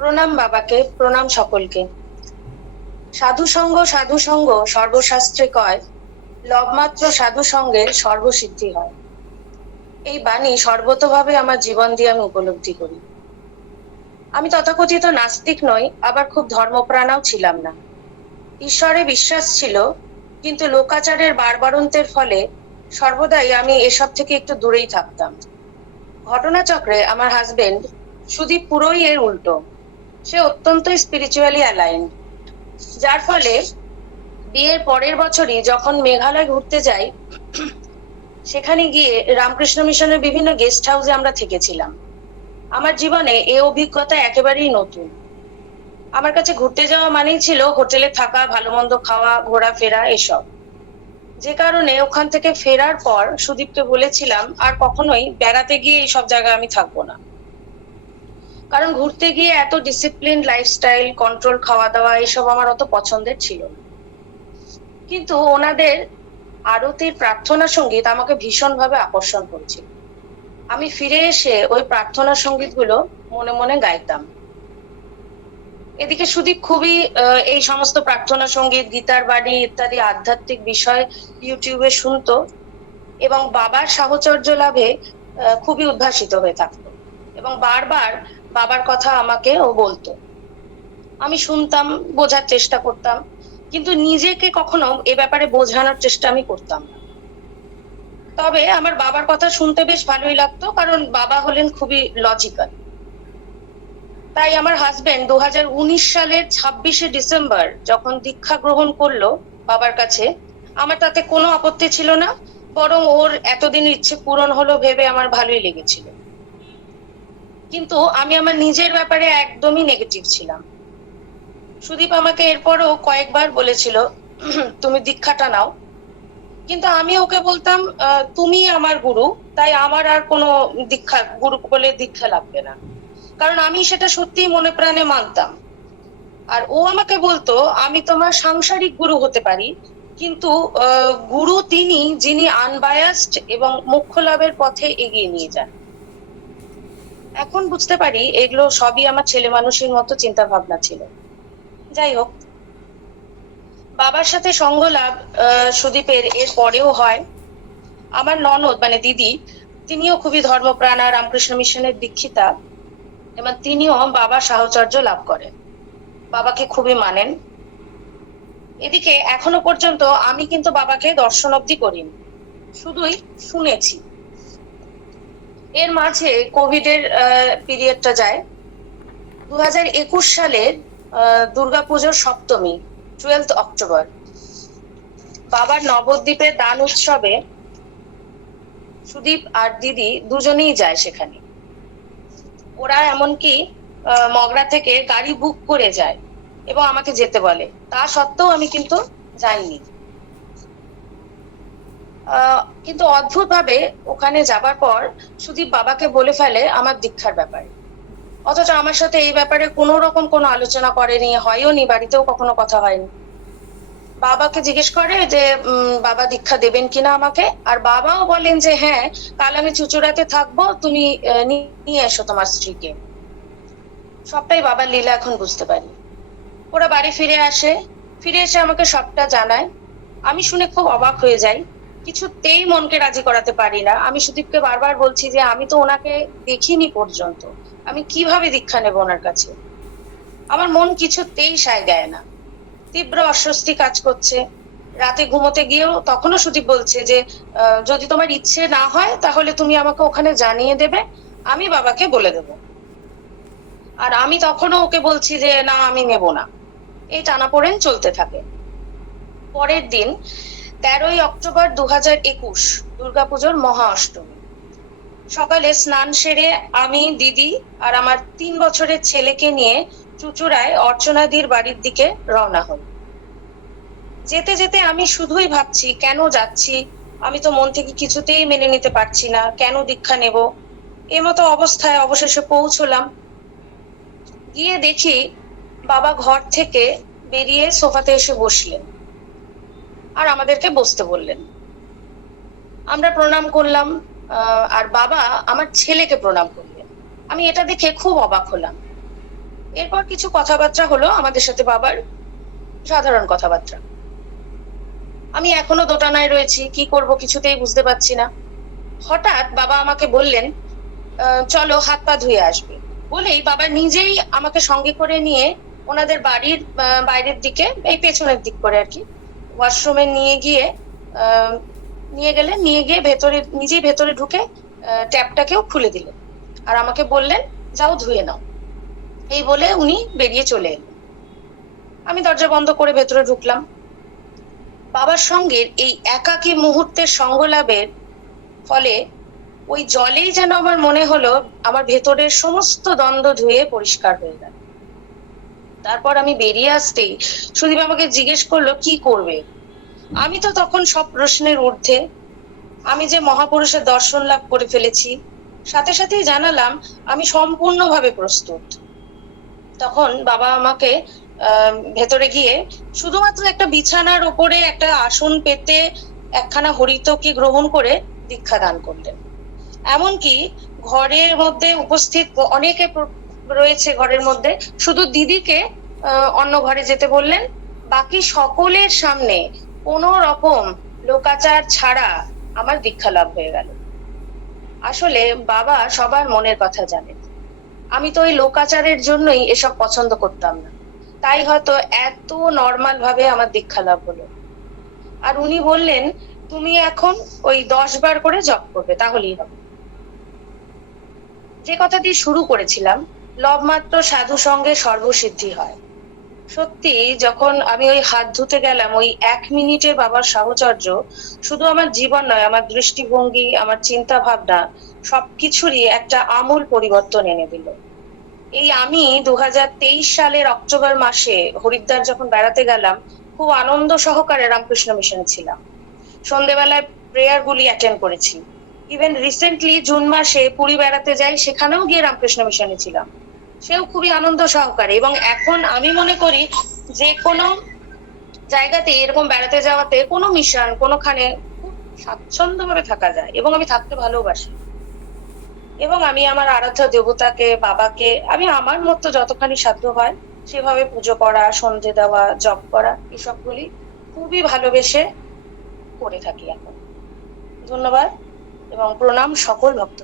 প্রণাম বাবাকে, প্রণাম সকলকে। সাধু সঙ্গ সর্বশাস্ত্রে কয়, লবমাত্র সাধু সঙ্গের সর্বসিদ্ধি হয়। এই বাণী সর্বতভাবে আমার জীবন দিয়ে আমি উপলব্ধি করি। আমি তথাকথিত নাস্তিক নই, আবার খুব ধর্মপ্রাণাও ছিলাম না। ঈশ্বরে বিশ্বাস ছিল, কিন্তু লোকাচারের বাড়বাড়ন্তের ফলে সর্বদাই আমি এসব থেকে একটু দূরেই থাকতাম। ঘটনাচক্রে আমার হাজবেন্ড সুদীপ পুরোই এর উল্টো। সে অত্যন্ত স্পিরিচুয়ালি অ্যালাইন্ড, যার ফলে বিয়ের পরের বছরই যখন মেঘালয় ঘুরতে যাই, সেখানে গিয়ে রামকৃষ্ণ মিশনের বিভিন্ন গেস্ট হাউসে আমরা থেকেছিলাম। আমার জীবনে এই অভিজ্ঞতা একেবারেই নতুন। আমার কাছে ঘুরতে যাওয়া মানেই ছিল হোটেলে থাকা, ভালো মন্দ খাওয়া, ঘোরাফেরা এসব। যে কারণে ওখান থেকে ফেরার পর সুদীপকে বলেছিলাম আর কখনোই বেড়াতে গিয়ে এইসব জায়গায় আমি থাকবো না। কারণ ঘুরতে গিয়ে এত ডিসিপ্লিন লাইফস্টাইল, কন্ট্রোল খাওয়া দাওয়া এসব আমার অত পছন্দের ছিল না। কিন্তু ওনাদের আরতির প্রার্থনা সঙ্গীত আমাকে ভীষণভাবে আকর্ষণ করেছিল। আমি ফিরে এসে ওই প্রার্থনা সঙ্গীতগুলো মনে মনে গাইতাম। এদিকে সুদীপ খুবই এই সমস্ত প্রার্থনা সঙ্গীত, গীতার বাণী ইত্যাদি আধ্যাত্মিক বিষয় ইউটিউবে শুনতো এবং বাবার সাহচর্য লাভে খুবই উদ্ভাসিত হয়ে থাকতো এবং বারবার বাবার কথা আমাকে ও বলতো। আমি শুনতাম, বোঝার চেষ্টা করতাম, কিন্তু নিজেকে কখনো এ ব্যাপারে বোঝানোর চেষ্টা আমি করতাম না। তবে আমার বাবার কথা শুনতে বেশ ভালোই লাগতো, কারণ বাবা হলেন খুবই লজিক্যাল। তাই আমার হাজবেন্ড 2019 সালের 26শে ডিসেম্বর যখন দীক্ষা গ্রহণ করলো বাবার কাছে, আমার তাতে কোনো আপত্তি ছিল না, বরং ওর এতদিন ইচ্ছে পূরণ হলো ভেবে আমার ভালোই লেগেছিল। কিন্তু আমি আমার নিজের ব্যাপারে একদমই নেগেটিভ ছিলাম। সুদীপ আমাকে এরপরও কয়েকবার বলেছিল, তুমি দীক্ষাটা নাও। কিন্তু আমি ওকে বলতাম, তুমি আমার গুরু, তাই আমার আর কোনো গুরু বলে দীক্ষা লাগবে না। কারণ আমি সেটা সত্যিই মনে প্রাণে মানতাম। আর ও আমাকে বলতো, আমি তোমার সাংসারিক গুরু হতে পারি, কিন্তু গুরু তিনি যিনি আনবায়াসড এবং মোক্ষ লাভের পথে এগিয়ে নিয়ে যান। এখন বুঝতে পারি এগুলো সবই আমার ছেলে মানুষের মতো চিন্তা ভাবনা ছিল। যাই হোক, বাবার সাথে সঙ্গ লাভ সুদীপের এর পরেও হয়। আমার ননদ মানে দিদি, তিনিও খুবই ধর্মপ্রাণা, রামকৃষ্ণ মিশনের দীক্ষিতা এবং তিনিও বাবার সাহচর্য লাভ করেন, বাবাকে খুবই মানেন। এদিকে এখনো পর্যন্ত আমি কিন্তু বাবাকে দর্শন অব্দি করিনি, শুধুই শুনেছি। এর মাঝে কোভিডের পিরিয়ডটা যায়। 2021 সালের দুর্গাপুজোর সপ্তমী, 12 অক্টোবর, বাবার নবদ্বীপের দান উৎসবে সুদীপ আর দিদি দুজনেই যায় সেখানে। ওরা এমনকি মগরা থেকে গাড়ি বুক করে যায় এবং আমাকে যেতে বলে, তা সত্ত্বেও আমি কিন্তু যাইনি। কিন্তু অদ্ভুত ভাবে ওখানে যাবার পর সুদীপ বাবাকে বলে ফেলে আমার দীক্ষার ব্যাপারে, অথচ আমার সাথে এই ব্যাপারে কোনো রকম কোনো আলোচনা করেনি, হয়ওনি, বাড়িতেও কখনো কথা হয়নি। বাবাকে জিজ্ঞেস করে যে বাবা দীক্ষা দেবেন কিনা আমাকে, আর বাবাও বলেন যে হ্যাঁ, কাল আমি চুচুড়াতে থাকবো, তুমি নিয়ে এসো তোমার স্ত্রীকে। সবটাই বাবার লীলা এখন বুঝতে পারি। ওরা বাড়ি ফিরে আসে, ফিরে এসে আমাকে সবটা জানায়। আমি শুনে খুব অবাক হয়ে যাই, কিছুতেই মনকে রাজি করাতে পারি না। আমি সুদীপকে বারবার বলছি যে আমি তো ওনাকে দেখিনি পর্যন্ত, আমি কিভাবে দীক্ষা নেব ওনার কাছে। আমার মন কিছুতেই সায় দেয় না, তীব্র অস্বস্তি কাজ করছে। রাতে ঘুমোতে গিয়েও তখনও সুদীপ বলছে যে যদি তোমার ইচ্ছে না হয় তাহলে তুমি আমাকে ওখানে জানিয়ে দেবে, আমি বাবাকে বলে দেব। আর আমি তখনও ওকে বলছি যে না, আমি নেব না। এই টানাপোড়েন চলতে থাকে। পরের দিন 13ই অক্টোবর 2021, দুর্গাপুজোর মহা অষ্টমী, সকালে স্নান সেরে আমি, দিদি আর আমার 3 বছরের ছেলেকে নিয়ে চুচুড়ায় অর্চনাদির বাড়ির দিকে রওনা হই। যেতে যেতে আমি শুধুই ভাবছি কেন যাচ্ছি, আমি তো মন থেকে কিছুতেই মেনে নিতে পারছি না, কেন দীক্ষা নেব। এমতো অবস্থায় অবশেষে পৌঁছলাম। গিয়ে দেখি বাবা ঘর থেকে বেরিয়ে সোফাতে এসে বসলেন আর আমাদেরকে বসতে বললেন। আমরা প্রণাম করলাম, আর বাবা আমার ছেলেকে প্রণাম করলেন। আমি এটা দেখে খুব অবাক হলাম। এরপর কিছু কথাবার্তা হলো আমাদের সাথে বাবার, সাধারণ কথাবার্তা। আমি এখনো দোটানায় রয়েছি, কি করব কিছুতেই বুঝতে পারছি না। হঠাৎ বাবা আমাকে বললেন, চলো হাত পা ধুয়ে আসবে। বলেই বাবা নিজেই আমাকে সঙ্গে করে নিয়ে ওনাদের বাড়ির বাইরের দিকে, এই পেছনের দিক করে আর কি, ওয়াশরুমে নিয়ে গিয়ে নিয়ে গিয়ে নিজেই ভেতরে ঢুকে ট্যাপটাকেও খুলে দিলেন। আর আমাকে বললেন, যাও ধুয়ে নাও। এই বলে উনি বেরিয়ে চলে এলেন। আমি দরজা বন্ধ করে ভেতরে ঢুকলাম। বাবার সঙ্গে এই একাকী মুহূর্তের সঙ্গ লাভের ফলে ওই জলেই যেন আমার মনে হলো আমার ভেতরের সমস্ত দ্বন্দ্ব ধুয়ে পরিষ্কার হয়ে গেল। তারপর আমি বেরিয়ে আসতেই সুদীপ আমাকে জিজ্ঞেস করলো, কি করবে? আমি তো তখন সব প্রশ্নের ঊর্ধ্বে। আমি যে মহাপুরুষের দর্শন লাভ করে ফেলেছি, সাথে সাথেই জানালাম আমি সম্পূর্ণভাবে প্রস্তুত। তখন বাবা আমাকে ভেতরে গিয়ে শুধুমাত্র একটা বিছানার ওপরে একটা আসন পেতে একখানা হরিতকি গ্রহণ করে দীক্ষা দান করলেন। এমনকি ঘরের মধ্যে উপস্থিত অনেকে রয়েছে ঘরের মধ্যে, শুধু দিদিকে অন্য ঘরে যেতে বললেন। বাকি সকলের সামনে কোনো রকম লোকাচার ছাড়া আমার দীক্ষা লাভ হয়ে গেল। আসলে বাবা সবার মনের কথা জানেন। আমি তো ওই লোকাচারের জন্যই এসব পছন্দ করতাম না, তাই হয়তো এত নর্মাল ভাবে আমার দীক্ষা লাভ হলো। আর উনি বললেন, তুমি এখন ওই 10 বার করে জপ করবে, তাহলেই হবে। যে কথা দিয়ে শুরু করেছিলাম, লবমাত্র সাধু সঙ্গে সর্বসিদ্ধি হয়। সত্যি যখন আমি ওই হাত ধুতে গেলাম, ওই 1 মিনিটের বাবার সাহচর্য শুধু আমার জীবন নয়, আমার দৃষ্টিভঙ্গি, আমার চিন্তা ভাবনা সবকিছুরই একটা আমূল পরিবর্তন এনে দিল। এই আমি 2023 সালের অক্টোবর মাসে হরিদ্বার যখন বেড়াতে গেলাম, খুব আনন্দ সহকারে রামকৃষ্ণ মিশনে ছিলাম। সন্ধ্যেবেলায় প্রেয়ার গুলি অ্যাটেন্ড করেছি। ইভেন রিসেন্টলি জুন মাসে পুরী বেড়াতে যাই, সেখানেও গিয়ে রামকৃষ্ণ মিশনে ছিলাম, সেও খুবই আনন্দ সহকারে। এবং এখন আমি মনে করি যে কোনো জায়গাতে এরকম বেড়াতে যাওয়াতে, কোনো মিশন কোনোখানে খুব স্বাচ্ছন্দ্যভাবে থাকা যায়, এবং আমি থাকতে ভালোবাসি। এবং আমি আমার আরাধ্য দেবতাকে, বাবাকে আমি আমার মতো যতখানি সাধ্য হয় সেভাবে পুজো করা, সন্ধে দেওয়া, জপ করা, এসবগুলি খুবই ভালোবেসে করে থাকি এখন। ধন্যবাদ এবং প্রণাম সকল ভক্ত।